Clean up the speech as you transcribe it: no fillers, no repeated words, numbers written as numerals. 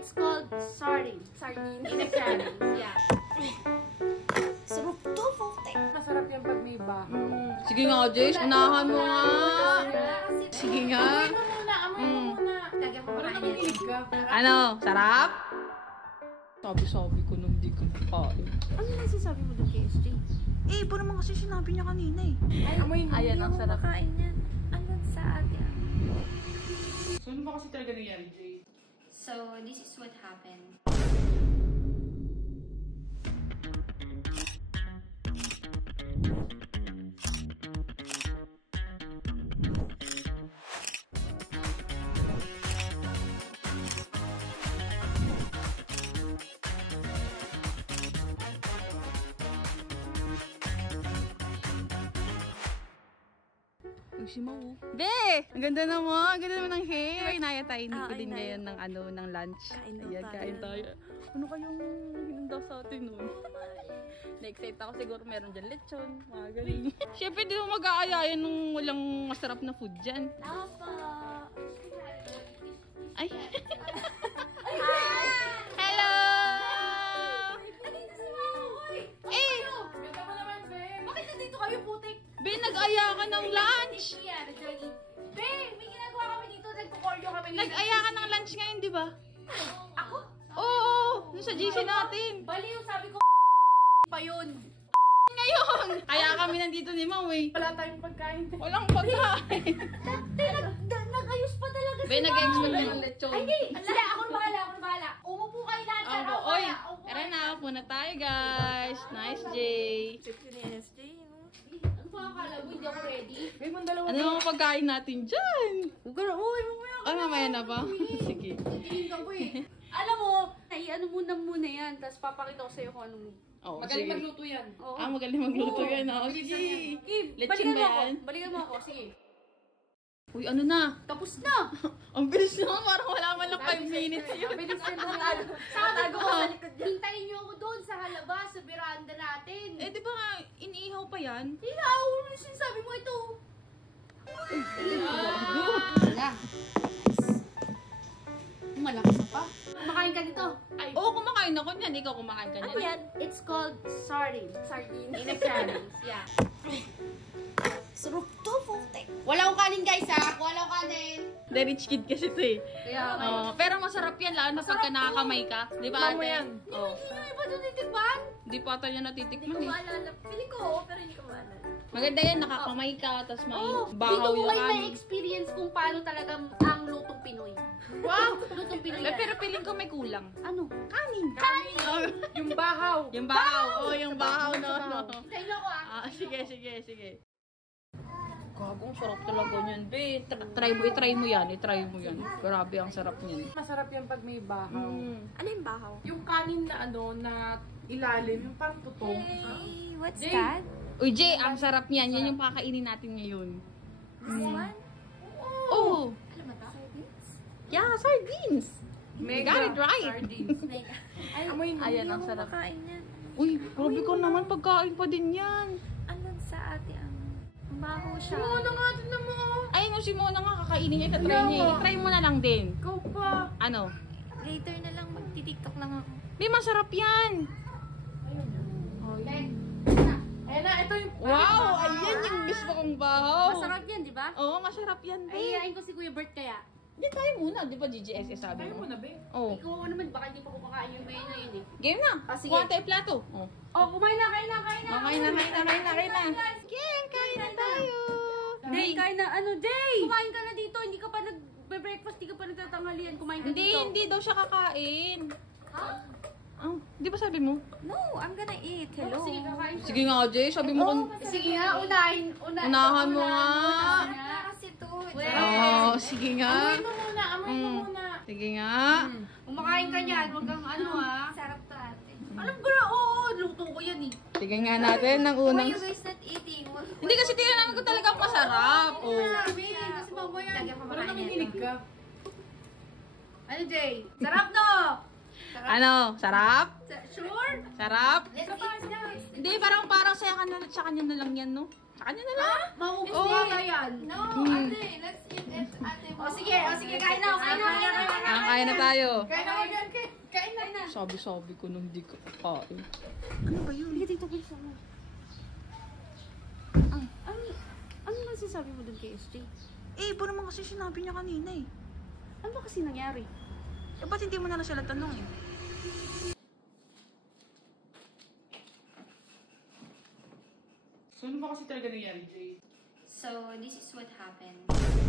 It's called sardines. Sardines. Yeah. Sarap to, putik. Masarap yan pag may bahaw. Sige nga, Jace. Unahan mo nga. Sige nga. Amoy mo muna. Lagyan ko Parang makain. nanginig ka. Ano? Sarap? Sabi-sabi ko nung di ko kain. Ano nasasabi mo doon kay SJ? Eh, iba naman kasi sinabi niya kanina eh. Amoy mo. Ayan, ang sarap. Makain yan. Ano sa atin? So, ano ba kasi talaga nangyari, Jay? So, this is what happened. Si Mau. Be! Ang ganda naman. Ang ganda naman ng hair. Inaya tayo ko din ngayon ng ng lunch. Ayan, kain tayo. Ano kayong hinanda sa atin nun? Na-excite ako siguro meron dyan lechon. Mga galing. Siyempre, di mo mag-aayayan nung walang masarap na food dyan. Apa! Ay! Hello! Nandito si Mama, boy! Eh! Ganda mo naman, babe. Bakit nandito kayo, putik? Be, nag-aya ka ng lunch! Be, may ginagawa kami dito. Nagpo-cordio kami dito. Nag-aya ka ng lunch ngayon, di ba? Ako? Oo! Yung sa GC natin. Baliw, sabi ko pa yun. Ngayon! Kaya kami nandito ni Mau eh. Wala tayong pagkain. Walang pagkain. Nag-ayos pa talaga Be, nag-expect ko ng lechon. Ay, hindi. Sige, ako na bahala. Umupo kayo lahat dyan. Opo, oy! Tara na, upo na tayo guys. Nice, Jay. Ano ba akala mo? Hindi ako ready. Babe, ang dalawa. Ano yung pagkain natin dyan? Huwag ka na. Uy, mamaya. Ay, mamaya na ba? Sige. Titingin ko eh. Alam mo, ano muna yan. Tapos papakita ko sa'yo kung ano mo. Oh, Magaling sige. magluto yan. Oo. Magaling magluto yan. Oh. Bilisan Sige. yan. Kim, Lechon balikan ba mo ako. yan? Balikan mo ako. Sige. Uy, ano na? Tapos na. Ang bilis naman. Parang wala man lang 5 minutes yun. Bilis yan doon. Sabi ko, hintayin niyo ako doon sa halabas, sa veranda natin. Eh, di ba nga, iniihaw pa yan? Ilaw, ano sinasabi mo ito? Malakas pa. Kumakain ka nito. Oo, kumakain ako niyan. Ikaw kumakain ka niyan. Ano yan? It's called sardines. Sardines. Sardines, yeah. Sarap to, putik. Wala akong kanin guys ha. Wala akong kanin. The rich kid kasi ito eh. Kaya Oh, pero masarap yan, lalo na pagka nakakamay ka. Di ba Tikman mo ate? yan. Oh. Hindi nyo iba doon titikman? Di pa ata niya natitikman eh. maalala. Feeling ko oo, pero hindi ko maalala. Maganda yan, nakakamay ka, tapos may bahaw dito ko yung kayo kanin. may experience kung paano talaga ang lutong Pinoy. Wow! Lutong Pinoy. Pero feeling ko may kulang. Ano? Kanin. Kanin! Yung bahaw. Yung bahaw. Oh, yung bahaw na. Hintayin niyo ako ah. Sige. Gagong sarap talaga niyan, be. I-try mo yan. Grabe, ang sarap niyan. Masarap yan pag may bahaw. Ano yung bahaw? Yung kanin na na ilalim, yung parang tutong. Hey, what's Jay. that? Uy, Jay, ang sarap niyan. Yan yung kakainin natin ngayon. This one? Oh! Alam mo ba? Yeah, sardines. Mega got it right. sardines. Amoy mo. Ayan, ang sarap. Makain yan. Uy, grabe ka naman. Pagkain pa din yan. Andun sa ate ang baho siya. Oo, na nga din na mo. Ay, no, si Mona nga kakainin niya. Try niya. I-try mo na lang din. Ikaw pa. Ano? Later na lang magti-tiktok lang ako. May masarap yan. Ayan na, ito yung... Wow! Ayan yung gusto kong bahaw. Masarap yan, di ba? Oo, masarap yan, Ay, be. ayain ko si Kuya Bert kaya. Hindi, tayo muna. Di ba GGSS sabi Tayo mo? mo na, be. Oo. Ikaw naman, baka hindi pa kumakain yung menu yun eh. Game na. Sige. Kuha tayo plato. Oh. Oh, kumain na. Kain na. Kain na tayo. Day, kain na. Ano, Day? Kumain ka na dito. Hindi ka pa nag-breakfast, hindi ka pa nagtatanghalian. Kumain ka dito. Hindi daw siya kakain. Ha? Di ba sabi mo? No, I'm gonna eat. Hello. Sige, kakain siya. Sige nga, Jay. Sabi mo kung... Sige nga, unahan Unahan mo nga. Na kasi to. Oo, sige nga. Amoy mo muna. Sige nga. Kumakain ka niyan. Huwag kang ano ha. Sarap to ate. Alam ko na, oo. Luto ko yan eh. Sige nga natin ng Why unang... you guys not eating? Hindi kasi tingnan namin kung talagang masarap. Oh. Sabi, kasi mamaya. Parang nanginig ka. Ano, Jay? Sarap no? Ano? Sarap? Sure? Sarap? Let's eat guys. Hindi, parang sa kanya na lang yan, no? Sa kanya na lang. Maubos Oo. na yan. No, ate. Let's eat it. Ate. O sige, kain na. Kaya na tayo. Kaya na yan, Sabi-sabi ko nung di ko kain. Ano ba yun? Hindi, dito please mo. Ano ba sinasabi mo dun kay SJ? Eh, iba naman kasi sinabi niya kanina eh. Ano ba kasi nangyari? Eh, ba't hindi mo na lang sila tanong eh? So, ano ba kasi talaga nangyari, Jay? So, this is what happened.